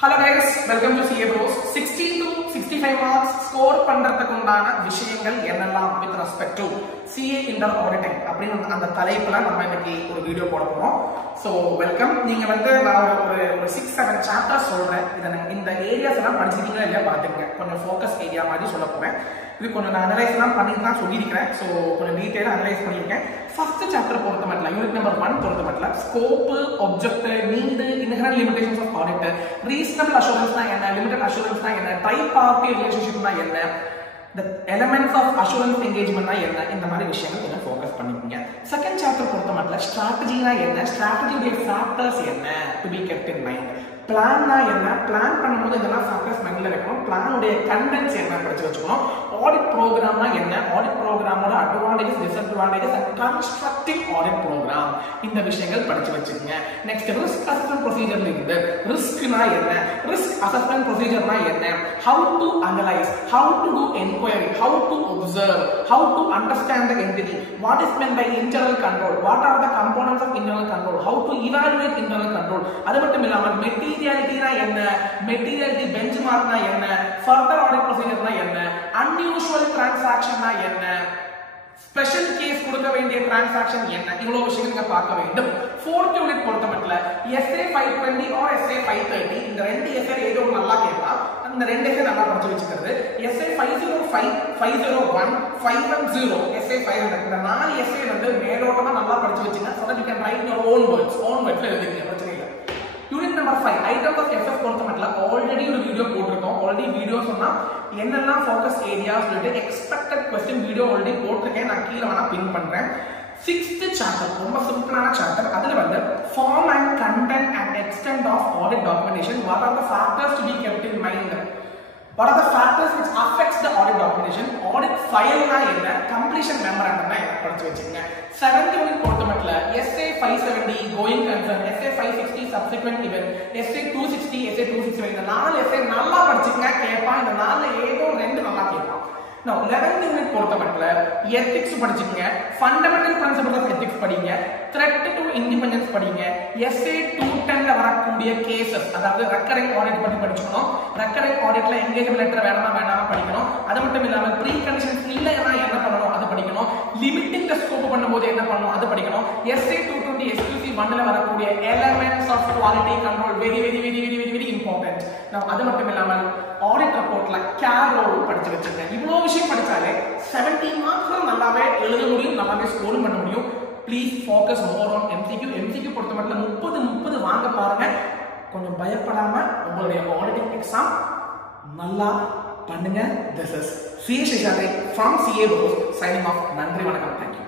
Hello guys, welcome to CA Bros. 60 to 65 marks score பண்றதுக்கு உண்டான விஷயங்கள் என்னெல்லாம் with respect to CA internal auditing அப்படின அந்த தலைப்புல நம்ம இன்னைக்கு ஒரு வீடியோ போட போறோம். So welcome. நீங்க வந்து நான் ஒரு 6-7 சாப்டர்ஸ் சொல்றேன். இந்த ஏரியாஸ் எல்லாம் படிச்சிட்டீங்களா இல்லையா பாத்துக்கங்க. கொஞ்சம் ஃபோக்கஸ் ஏரியா மாதிரி சொல்ல போறேன். இது கொஞ்சம் நான் அனலைஸ் எல்லாம் பண்ணிட்டு தான் சொல்லியிருக்கேன். ஸோ கொஞ்சம் டீட்டெயிலாக அனலைஸ் பண்ணியிருக்கேன். ஃபர்ஸ்ட் சாப்டர் பொறுத்த மட்டும் யூனிட் நம்பர் 1 பொறுத்த மட்டும் scope, object, need, inherent limitations of audit, reasonable அஷூரன்ஸ்னா என்ன, லிமிடெட் அஷூரன்ஸ்னா என்ன, ட்ரை பார்ட்டி ரிலேஷன்ஷிப்னா என்ன, the elements of assurance engagement என்ன, இந்த மாதிரி விஷயங்கள் கொஞ்சம் ஃபோக்கஸ் பண்ணிக்கோங்க. செகண்ட் சாப்டர் பொறுத்த மட்டும் ஸ்ட்ராட்டஜினா என்ன, ஸ்ட்ராட்டஜியுடைய ஃபேக்டர்ஸ் என்ன to be kept in mind, பிளான்னா என்ன, பிளான் பண்ணும்போது இதெல்லாம் ஃபேக்டர்ஸ் மைண்ட்ல வைக்கணும், பிளானுடைய கண்டென்ட்ஸ் என்ன படிச்சு வச்சுக்கணும், ஆடிட் ப்ரோக்ராம்னா என்ன, ஆடிட் ப்ரோக்ராமோட advantages disadvantages and constructive audit programme, இந்த விஷயங்கள் படிச்சு வச்சுக்கோங்க. நெக்ஸ்ட் ரிஸ்க் அசஸ்மென்ட் ப்ரொசீஜர்ல இருந்து ரிஸ்க்னா என்ன, ரிஸ்க் அசஸ்மென்ட் ப்ரொசீஜர்னா என்ன, how to analyse, how to do enquiry, how to observe, how to understand the entity, what is meant by internal control, what are the components of internal control, how to evaluate internal control, அது மட்டும் இல்லாம மெட்டீரியாலிட்டினா என்ன, materiality பெஞ்ச்மார்க்னா என்ன, further audit ப்ரொசீஜர்னா என்ன, unusual டிரான்சாக்ஷன்னா என்ன, special case கொடுக்க வேண்டிய transaction என்ன, இவ்வளவு விஷயங்கள் நீங்க பார்க்க வேண்டும். ஃபோர்த் யூனிட் பொறுத்த மட்டும் SA 520 or SA 530 இந்த ரெண்டு எஸ்ஏ ஏதோ நல்லா கேட்கா, இந்த ரெண்டு எஸ்ஏ நல்லா படிச்சு வச்சுக்கிறது. SA 505, 501, 510, SA 500 இந்த நாலு எஸ்ஏ வந்து மேலோட்டமா நல்லா படிச்சு வச்சுங்க. so that you can write your own words எழுதிங்க, பிரச்சனை இல்லை. Unit number 5 items of FS பொறுத்த மட்டும் ஆல்ரெடி ஒரு வீடியோ போட்டிருக்கோம். ஆல்ரெடி வீடியோ சொன்னா என்னெல்லாம் ஃபோக்கஸ் ஏரியா சொல்லிட்டு எக்ஸ்பெக்டட் क्वेश्चन வீடியோ ஆல்ரெடி போட்டிருக்கேன். நான் கீழே வேணா பின் பண்றேன். 6th சாப்டர் ரொம்ப சிம்பிளான சாப்டர். அதுல வந்து form and content and extent of audit documentation, what are the factors to be kept in mind, what are the factors which affects the audit documentation, audit file na enna, completion memorandum na enna படிச்சு வெச்சுங்க. 7th unit பொறுத்த மட்டும் SA 570 going concern, SA 560 subsequent event, SA 260, SA 260 இந்த நாலு SA நல்லா படிச்சுங்க. கேப்பா இந்த நாலு ஏதோ ரெண்டு நல்லா கேட்பான். Now 11th யூனிட் பொறுத்த மட்டும் ethics படிச்சுங்க, fundamental principles of ethics படிங்க, threat to independence படிங்க, SA 210 ல வரக்கூடிய cases, அதாவது recurring audit பத்தி படிச்சுக்கணும். recurring auditல engagement letter வேணாமா படிக்கணும். அது மட்டும் இல்லாம pre conditions இல்லைனா என்ன பண்ணணும் அது படிக்கணும். limiting the scope பண்ணும்போது என்ன பண்ணணும் அது படிக்கணும். SA 220 SQC 1 ல வரக்கூடிய elements of quality control very important. Now அது மட்டும் இல்லாம audit reportல care role படிச்சு வச்சிருங்க. இவ்வளவு விஷயம் படிச்சாலே 70 மார்க்ஸ் நல்லாவே எழுத முடியும், நல்லாவே ஸ்கோர் பண்ண முடியும். Please focus more on MCQ பொறுத்த மட்டும் 30 வாங்க பாருங்க. கொஞ்சம் பயப்படாம உங்களுடைய ஆடிட்டிங் எக்ஸாம் நல்லா பண்ணுங்க. This is CA Shishadri from CA Bros signing off. நன்றி, வணக்கம், thank you.